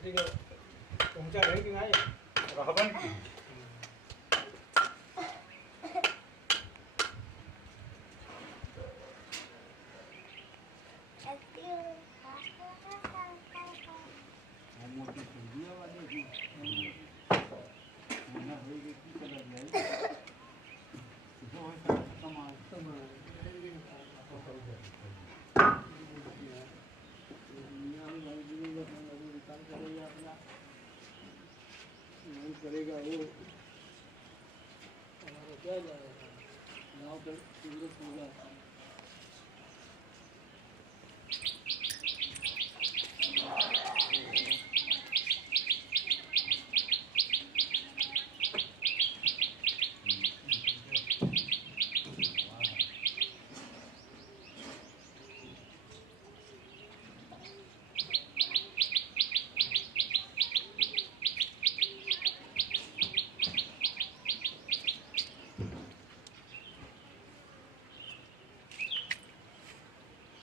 छोटी का पहुंचा रही कि नहीं रहबन की मोटी सब्जियां वाले की ना होएगी की चला जाए जो है कमाल करेगा वो हमारा क्या जाएगा गाँव पर सूरज होगा